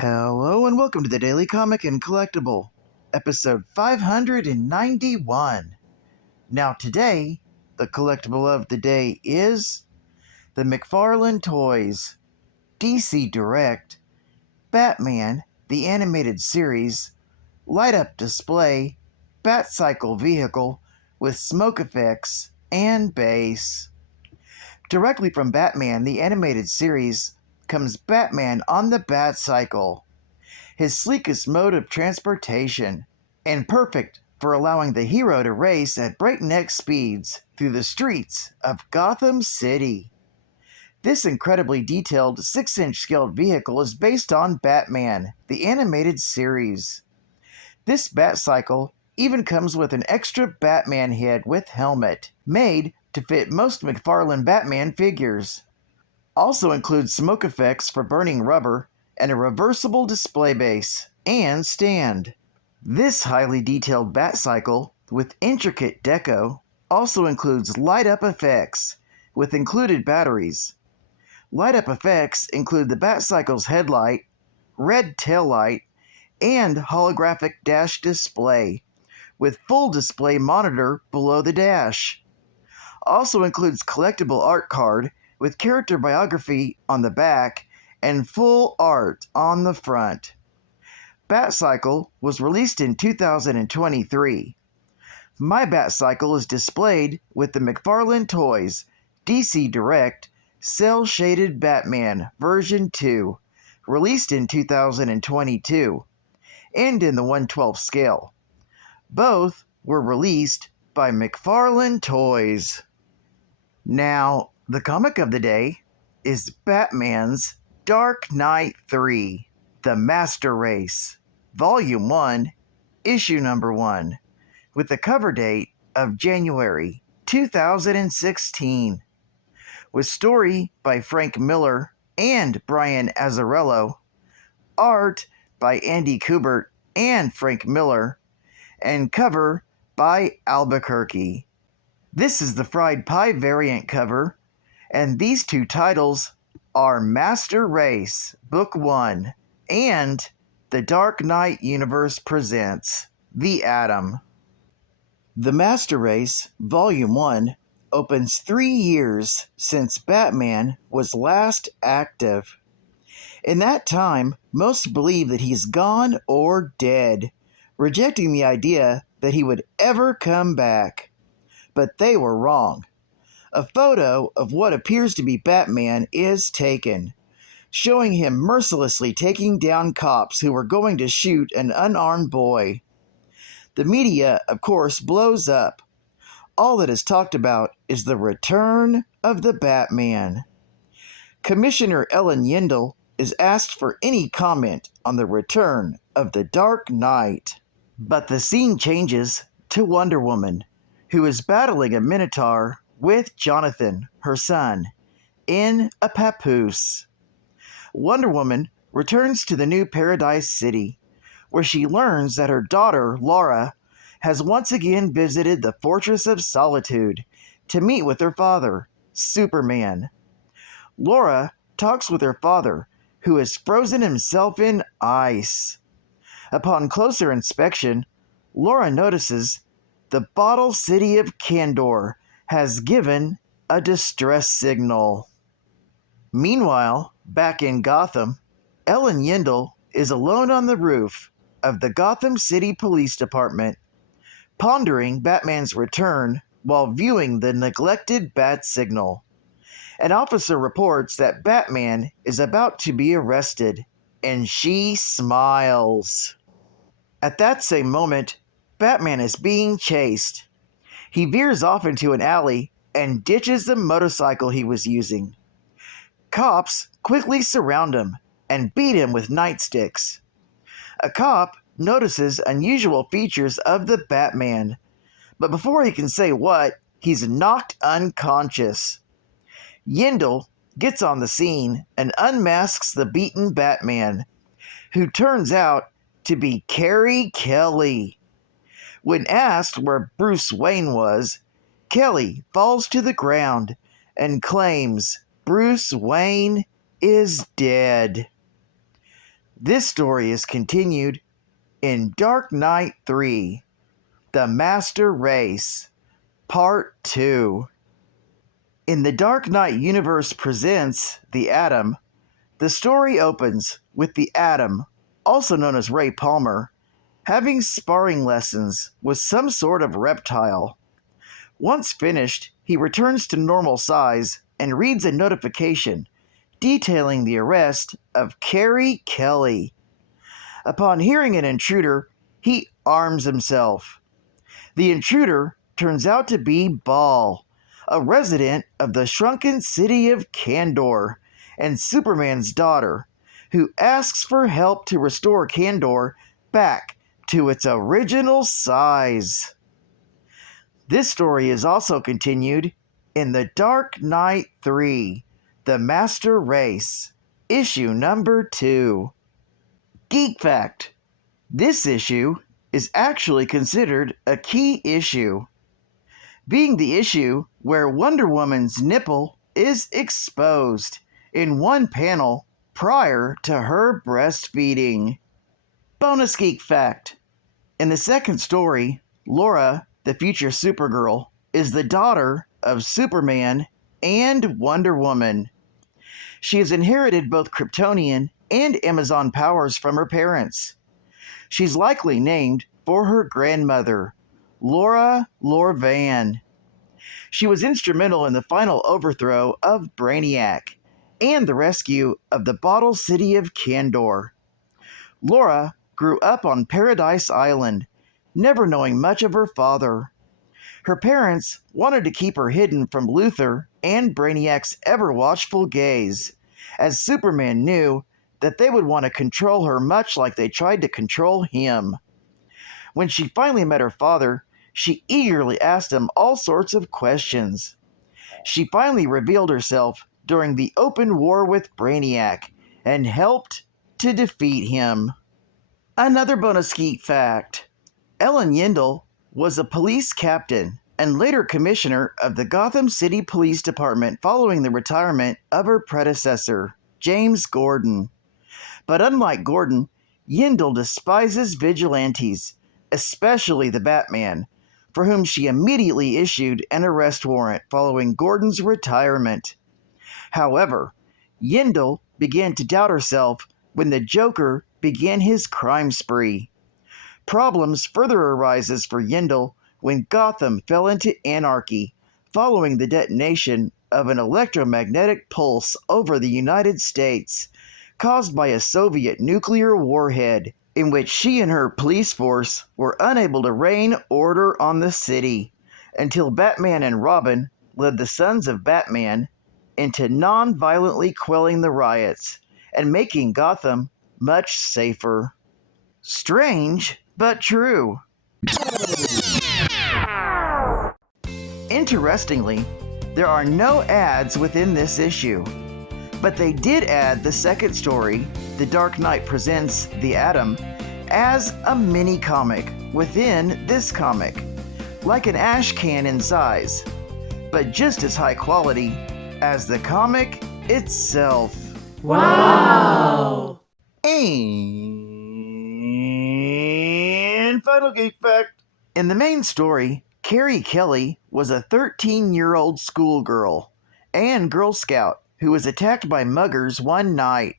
Hello and welcome to the Daily Comic and Collectible, episode 591. Now today, the collectible of the day is the Mcfarlane Toys DC Direct Batman the Animated Series Light-Up Display Batcycle Vehicle with Smoke Effects and Base. Directly from Batman the Animated Series comes Batman on the Batcycle, his sleekest mode of transportation, and perfect for allowing the hero to race at breakneck speeds through the streets of Gotham City. This incredibly detailed 6-inch scaled vehicle is based on Batman, the Animated Series. This Batcycle even comes with an extra Batman head with helmet, made to fit most Mcfarlane Batman figures. Also includes smoke effects for burning rubber and a reversible display base and stand. This highly detailed Batcycle with intricate deco also includes light-up effects with included batteries. Light-up effects include the Batcycle's headlight, red taillight, and holographic dash display with full display monitor below the dash. Also includes collectible art card with character biography on the back and full art on the front. Batcycle was released in 2023. My Batcycle is displayed with the Mcfarlane Toys DC Direct Cell Shaded Batman version 2, released in 2022, and in the 1/12 scale. Both were released by Mcfarlane Toys. Now, the comic of the day is Batman's Dark Knight 3, The Master Race, Volume 1, Issue Number 1, with the cover date of January 2016. With story by Frank Miller and Brian Azzarello, art by Andy Kubert and Frank Miller, and cover by Albuquerque. This is the Fried Pie variant cover, and these two titles are Master Race Book 1 and The Dark Knight Universe Presents The Atom. The Master Race Volume 1 opens 3 years since Batman was last active. In that time, most believe that he's gone or dead, rejecting the idea that he would ever come back. But they were wrong. A photo of what appears to be Batman is taken, showing him mercilessly taking down cops who were going to shoot an unarmed boy. The media, of course, blows up. All that is talked about is the return of the Batman. Commissioner Ellen Yindel is asked for any comment on the return of the Dark Knight. But the scene changes to Wonder Woman, who is battling a Minotaur with Jonathan, her son, in a papoose. Wonder Woman returns to the new Paradise City, where she learns that her daughter, Laura, has once again visited the Fortress of Solitude to meet with her father, Superman. Laura talks with her father, who has frozen himself in ice. Upon closer inspection, Laura notices the Bottle City of Kandor has given a distress signal. Meanwhile, back in Gotham, Ellen Yindel is alone on the roof of the Gotham City Police Department, pondering Batman's return while viewing the neglected bat signal. An officer reports that Batman is about to be arrested, and she smiles. At that same moment, Batman is being chased. He veers off into an alley and ditches the motorcycle he was using. Cops quickly surround him and beat him with nightsticks. A cop notices unusual features of the Batman, but before he can say what, he's knocked unconscious. Yindel gets on the scene and unmasks the beaten Batman, who turns out to be Carrie Kelly. When asked where Bruce Wayne was, Kelly falls to the ground and claims Bruce Wayne is dead. This story is continued in Dark Knight 3, The Master Race, Part 2. In the Dark Knight universe presents The Atom, the story opens with the Atom, also known as Ray Palmer, having sparring lessons with some sort of reptile. Once finished, he returns to normal size and reads a notification detailing the arrest of Carrie Kelly. Upon hearing an intruder, he arms himself. The intruder turns out to be Ball, a resident of the shrunken city of Kandor and Superman's daughter, who asks for help to restore Kandor back to its original size. This story is also continued in The Dark Knight 3, The Master Race, issue number 2. Geek fact: this issue is actually considered a key issue, being the issue where Wonder Woman's nipple is exposed in one panel prior to her breastfeeding. Bonus geek fact: in the second story, Laura, the future Supergirl, is the daughter of Superman and Wonder Woman. She has inherited both Kryptonian and Amazon powers from her parents. She's likely named for her grandmother, Laura Lorvan. She was instrumental in the final overthrow of Brainiac and the rescue of the Bottle City of Kandor. Laura grew up on Paradise Island, never knowing much of her father. Her parents wanted to keep her hidden from Luthor and Brainiac's ever-watchful gaze, as Superman knew that they would want to control her much like they tried to control him. When she finally met her father, she eagerly asked him all sorts of questions. She finally revealed herself during the open war with Brainiac and helped to defeat him. Another bonus geek fact: Ellen Yindel was a police captain and later commissioner of the Gotham City Police Department following the retirement of her predecessor, James Gordon. But unlike Gordon, Yindel despises vigilantes, especially the Batman, for whom she immediately issued an arrest warrant following Gordon's retirement. However, Yindel began to doubt herself when the Joker began his crime spree. Problems further arises for Yindel when Gotham fell into anarchy following the detonation of an electromagnetic pulse over the United States, caused by a Soviet nuclear warhead, in which she and her police force were unable to reign order on the city, until Batman and Robin led the Sons of Batman into non-violently quelling the riots and making Gotham much safer. Strange, but true. Interestingly, there are no ads within this issue, but they did add the second story, The Dark Knight Presents The Atom, as a mini comic within this comic, like an ash can in size, but just as high quality as the comic itself. Wow! And final geek fact: in the main story, Carrie Kelly was a 13-year-old schoolgirl and Girl Scout who was attacked by muggers one night,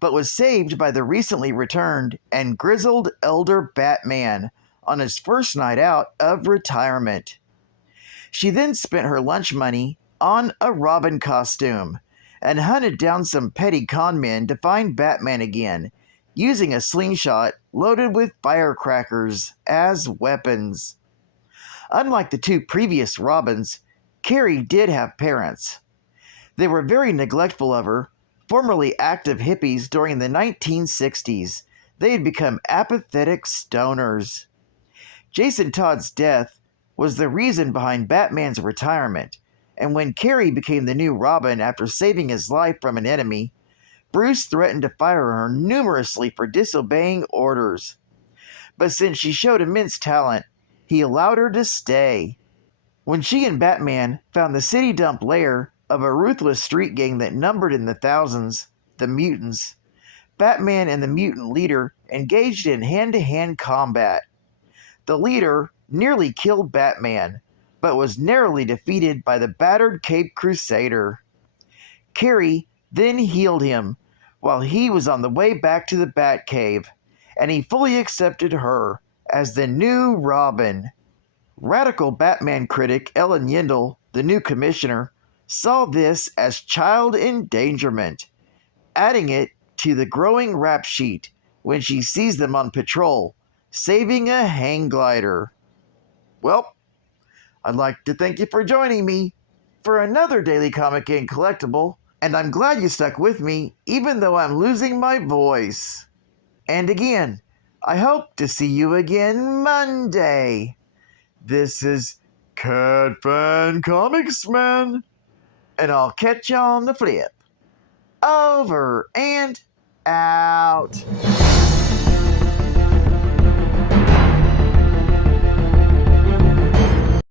but was saved by the recently returned and grizzled elder Batman on his first night out of retirement. She then spent her lunch money on a Robin costume and hunted down some petty con men to find Batman again, using a slingshot loaded with firecrackers as weapons. Unlike the two previous Robins, Carrie did have parents. They were very neglectful of her, formerly active hippies during the 1960s. They had become apathetic stoners. Jason Todd's death was the reason behind Batman's retirement, and when Carrie became the new Robin after saving his life from an enemy, Bruce threatened to fire her numerously for disobeying orders. But since she showed immense talent, he allowed her to stay. When she and Batman found the city dump lair of a ruthless street gang that numbered in the thousands, the Mutants, Batman and the mutant leader engaged in hand-to-hand combat. The leader nearly killed Batman, but was narrowly defeated by the battered Caped Crusader. Carrie then healed him while he was on the way back to the Batcave, and he fully accepted her as the new Robin. Radical Batman critic Ellen Yindel, the new commissioner, saw this as child endangerment, adding it to the growing rap sheet when she sees them on patrol, saving a hang glider. Well, I'd like to thank you for joining me for another Daily Comic and Collectible, and I'm glad you stuck with me even though I'm losing my voice. And again, I hope to see you again Monday. This is Cat Fan Comics Man, and I'll catch you on the flip. Over and out.